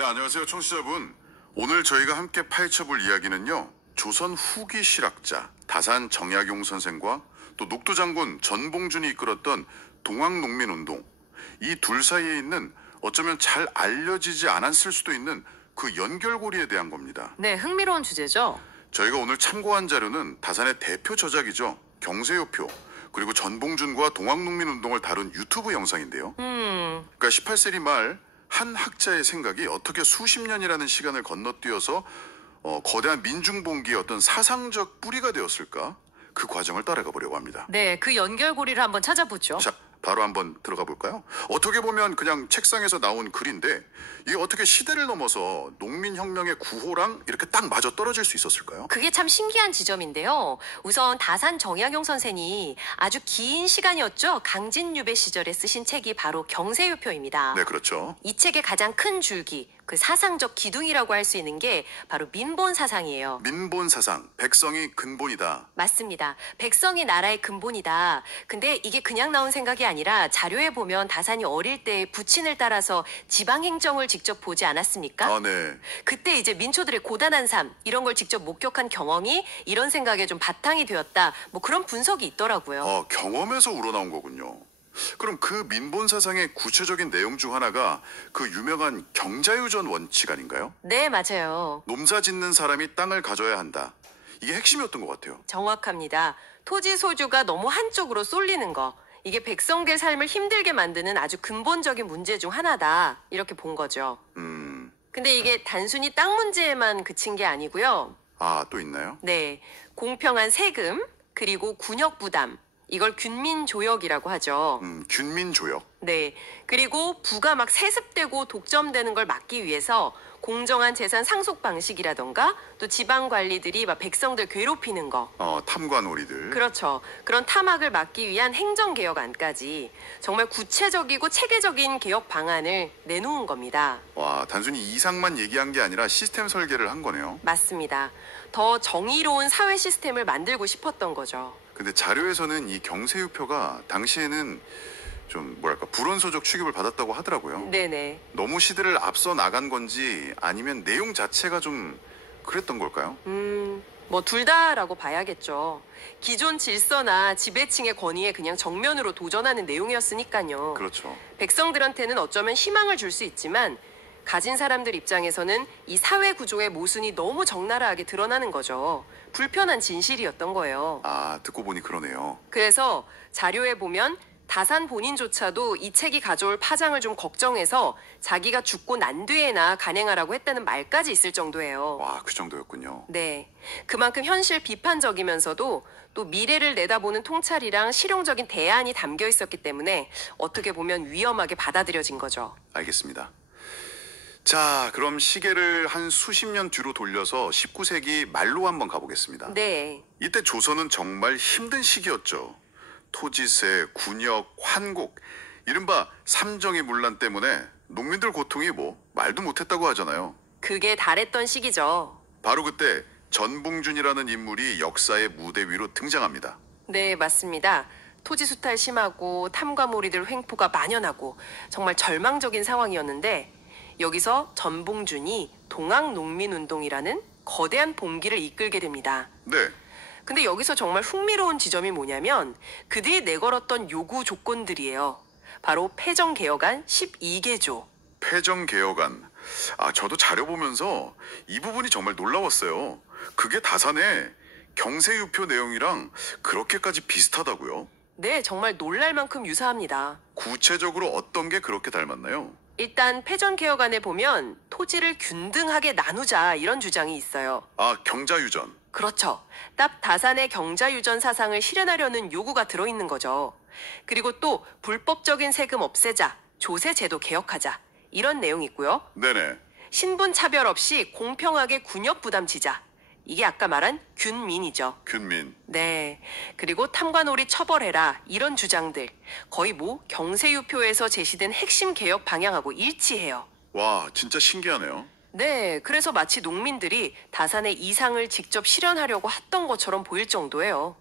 네, 안녕하세요, 청취자분. 오늘 저희가 함께 파헤쳐볼 이야기는요, 조선 후기 실학자 다산 정약용 선생과 또 녹두장군 전봉준이 이끌었던 동학농민운동, 이 둘 사이에 있는 어쩌면 잘 알려지지 않았을 수도 있는 그 연결고리에 대한 겁니다. 네, 흥미로운 주제죠. 저희가 오늘 참고한 자료는 다산의 대표 저작이죠, 경세요표, 그리고 전봉준과 동학농민운동을 다룬 유튜브 영상인데요. 그러니까 18세기 말 한 학자의 생각이 어떻게 수십 년이라는 시간을 건너뛰어서 거대한 민중봉기의 어떤 사상적 뿌리가 되었을까? 그 과정을 따라가 보려고 합니다. 네, 그 연결고리를 한번 찾아보죠. 자, 바로 한번 들어가 볼까요? 어떻게 보면 그냥 책상에서 나온 글인데 이게 어떻게 시대를 넘어서 농민혁명의 구호랑 이렇게 딱 맞아 떨어질 수 있었을까요? 그게 참 신기한 지점인데요. 우선 다산 정약용 선생이 아주 긴 시간이었죠. 강진유배 시절에 쓰신 책이 바로 경세유표입니다. 네, 그렇죠. 이 책의 가장 큰 줄기, 그 사상적 기둥이라고 할 수 있는 게 바로 민본 사상이에요. 민본 사상, 백성이 근본이다. 맞습니다. 백성이 나라의 근본이다. 근데 이게 그냥 나온 생각이 아니라 자료에 보면 다산이 어릴 때 부친을 따라서 지방행정을 직접 보지 않았습니까? 아, 네. 그때 이제 민초들의 고단한 삶, 이런 걸 직접 목격한 경험이 이런 생각에 좀 바탕이 되었다. 뭐 그런 분석이 있더라고요. 경험에서 우러나온 거군요. 그럼 그 민본 사상의 구체적인 내용 중 하나가 그 유명한 경자유전 원칙 아닌가요? 네, 맞아요. 농사 짓는 사람이 땅을 가져야 한다. 이게 핵심이었던 것 같아요. 정확합니다. 토지 소주가 너무 한쪽으로 쏠리는 거. 이게 백성들 삶을 힘들게 만드는 아주 근본적인 문제 중 하나다. 이렇게 본 거죠. 근데 이게 단순히 땅 문제에만 그친 게 아니고요. 아, 또 있나요? 네, 공평한 세금, 그리고 군역 부담. 이걸 균민조역이라고 하죠. 균민조역. 네, 그리고 부가 막 세습되고 독점되는 걸 막기 위해서 공정한 재산 상속 방식이라던가 또 지방 관리들이 막 백성들 괴롭히는 거. 탐관오리들. 그렇죠. 그런 탐악을 막기 위한 행정개혁안까지 정말 구체적이고 체계적인 개혁 방안을 내놓은 겁니다. 와, 단순히 이상만 얘기한 게 아니라 시스템 설계를 한 거네요. 맞습니다. 더 정의로운 사회 시스템을 만들고 싶었던 거죠. 근데 자료에서는 이 경세유표가 당시에는 좀 뭐랄까 불온소적 취급을 받았다고 하더라고요. 네네. 너무 시대를 앞서 나간 건지 아니면 내용 자체가 좀 그랬던 걸까요? 뭐 둘 다라고 봐야겠죠. 기존 질서나 지배층의 권위에 그냥 정면으로 도전하는 내용이었으니까요. 그렇죠. 백성들한테는 어쩌면 희망을 줄 수 있지만 가진 사람들 입장에서는 이 사회 구조의 모순이 너무 적나라하게 드러나는 거죠. 불편한 진실이었던 거예요. 아, 듣고 보니 그러네요. 그래서 자료에 보면 다산 본인조차도 이 책이 가져올 파장을 좀 걱정해서 자기가 죽고 난 뒤에나 간행하라고 했다는 말까지 있을 정도예요. 와, 그 정도였군요. 네, 그만큼 현실 비판적이면서도 또 미래를 내다보는 통찰이랑 실용적인 대안이 담겨 있었기 때문에 어떻게 보면 위험하게 받아들여진 거죠. 알겠습니다. 자, 그럼 시계를 한 수십 년 뒤로 돌려서 19세기 말로 한번 가보겠습니다. 네. 이때 조선은 정말 힘든 시기였죠. 토지세, 군역, 환곡, 이른바 삼정의 문란 때문에 농민들 고통이 뭐 말도 못했다고 하잖아요. 그게 달했던 시기죠. 바로 그때 전봉준이라는 인물이 역사의 무대 위로 등장합니다. 네, 맞습니다. 토지 수탈 심하고 탐관오리들 횡포가 만연하고 정말 절망적인 상황이었는데 여기서 전봉준이 동학농민운동이라는 거대한 봉기를 이끌게 됩니다. 네. 근데 여기서 정말 흥미로운 지점이 뭐냐면 그들이 내걸었던 요구 조건들이에요. 바로 폐정개혁안 12개조. 폐정개혁안. 아, 저도 자료 보면서 이 부분이 정말 놀라웠어요. 그게 다산의 경세유표 내용이랑 그렇게까지 비슷하다고요? 네, 정말 놀랄 만큼 유사합니다. 구체적으로 어떤 게 그렇게 닮았나요? 일단 폐정개혁안에 보면 토지를 균등하게 나누자 이런 주장이 있어요. 아, 경자유전. 그렇죠. 딱 다산의 경자유전 사상을 실현하려는 요구가 들어있는 거죠. 그리고 또 불법적인 세금 없애자, 조세제도 개혁하자 이런 내용이 있고요. 네네. 신분 차별 없이 공평하게 군역 부담 지자. 이게 아까 말한 균민이죠. 균민. 네. 그리고 탐관오리 처벌해라 이런 주장들 거의 뭐 경세유표에서 제시된 핵심 개혁 방향하고 일치해요. 와, 진짜 신기하네요. 네, 그래서 마치 농민들이 다산의 이상을 직접 실현하려고 했던 것처럼 보일 정도예요.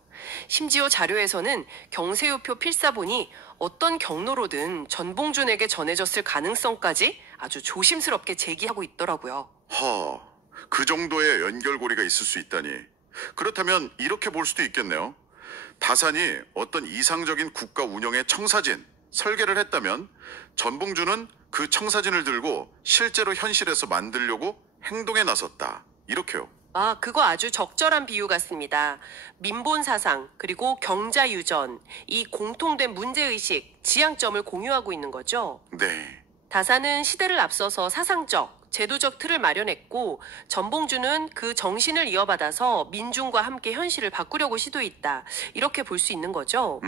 심지어 자료에서는 경세유표 필사본이 어떤 경로로든 전봉준에게 전해졌을 가능성까지 아주 조심스럽게 제기하고 있더라고요. 그 정도의 연결고리가 있을 수 있다니. 그렇다면 이렇게 볼 수도 있겠네요. 다산이 어떤 이상적인 국가 운영의 청사진, 설계를 했다면 전봉주는 그 청사진을 들고 실제로 현실에서 만들려고 행동에 나섰다. 이렇게요. 그거 아주 적절한 비유 같습니다. 민본 사상, 그리고 경자유전, 이 공통된 문제의식, 지향점을 공유하고 있는 거죠. 네. 다산은 시대를 앞서서 사상적, 제도적 틀을 마련했고 전봉주는 그 정신을 이어받아서 민중과 함께 현실을 바꾸려고 시도했다. 이렇게 볼 수 있는 거죠.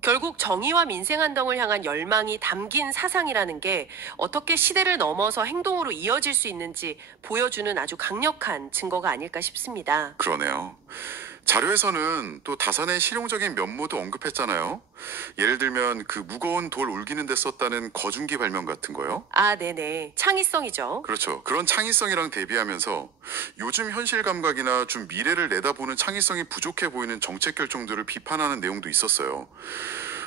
결국 정의와 민생안정을 향한 열망이 담긴 사상이라는 게 어떻게 시대를 넘어서 행동으로 이어질 수 있는지 보여주는 아주 강력한 증거가 아닐까 싶습니다. 그러네요. 자료에서는 또 다산의 실용적인 면모도 언급했잖아요. 예를 들면 그 무거운 돌 옮기는 데 썼다는 거중기 발명 같은 거요. 네네. 창의성이죠. 그렇죠. 그런 창의성이랑 대비하면서 요즘 현실 감각이나 좀 미래를 내다보는 창의성이 부족해 보이는 정책 결정들을 비판하는 내용도 있었어요.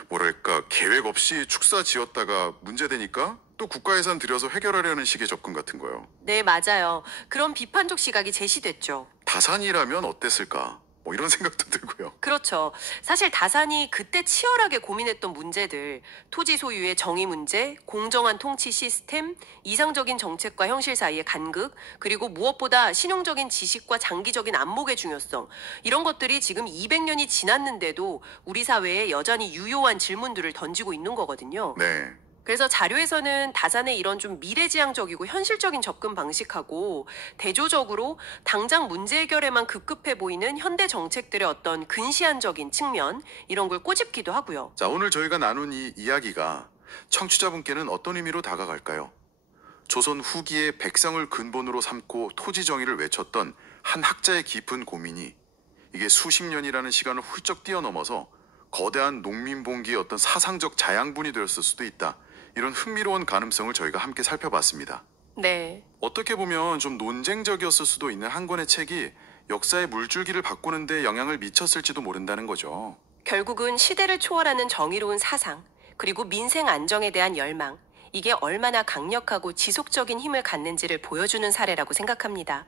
뭐랄까, 계획 없이 축사 지었다가 문제되니까 또 국가 예산 들여서 해결하려는 식의 접근 같은 거요. 네, 맞아요. 그런 비판적 시각이 제시됐죠. 다산이라면 어땠을까? 뭐 이런 생각도 들고요. 그렇죠. 사실 다산이 그때 치열하게 고민했던 문제들, 토지 소유의 정의 문제, 공정한 통치 시스템, 이상적인 정책과 현실 사이의 간극, 그리고 무엇보다 신용적인 지식과 장기적인 안목의 중요성, 이런 것들이 지금 200년이 지났는데도 우리 사회에 여전히 유효한 질문들을 던지고 있는 거거든요. 네. 그래서 자료에서는 다산의 이런 좀 미래지향적이고 현실적인 접근 방식하고 대조적으로 당장 문제 해결에만 급급해 보이는 현대 정책들의 어떤 근시안적인 측면, 이런 걸 꼬집기도 하고요. 자, 오늘 저희가 나눈 이 이야기가 청취자분께는 어떤 의미로 다가갈까요? 조선 후기에 백성을 근본으로 삼고 토지 정의를 외쳤던 한 학자의 깊은 고민이 이게 수십 년이라는 시간을 훌쩍 뛰어넘어서 거대한 농민봉기의 어떤 사상적 자양분이 되었을 수도 있다. 이런 흥미로운 가능성을 저희가 함께 살펴봤습니다. 네. 어떻게 보면 좀 논쟁적이었을 수도 있는 한 권의 책이 역사의 물줄기를 바꾸는 데 영향을 미쳤을지도 모른다는 거죠. 결국은 시대를 초월하는 정의로운 사상, 그리고 민생 안정에 대한 열망, 이게 얼마나 강력하고 지속적인 힘을 갖는지를 보여주는 사례라고 생각합니다.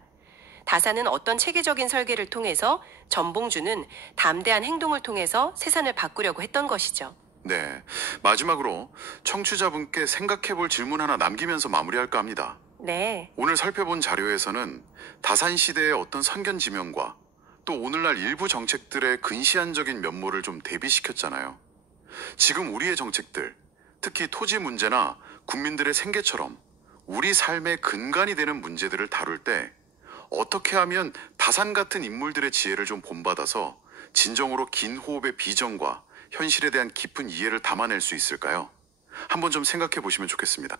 다산은 어떤 체계적인 설계를 통해서, 전봉주는 담대한 행동을 통해서 세상을 바꾸려고 했던 것이죠. 네, 마지막으로 청취자분께 생각해볼 질문 하나 남기면서 마무리할까 합니다. 네. 오늘 살펴본 자료에서는 다산 시대의 어떤 선견지명과 또 오늘날 일부 정책들의 근시안적인 면모를 좀 대비시켰잖아요. 지금 우리의 정책들, 특히 토지 문제나 국민들의 생계처럼 우리 삶의 근간이 되는 문제들을 다룰 때 어떻게 하면 다산 같은 인물들의 지혜를 좀 본받아서 진정으로 긴 호흡의 비전과 현실에 대한 깊은 이해를 담아낼 수 있을까요? 한번 좀 생각해 보시면 좋겠습니다.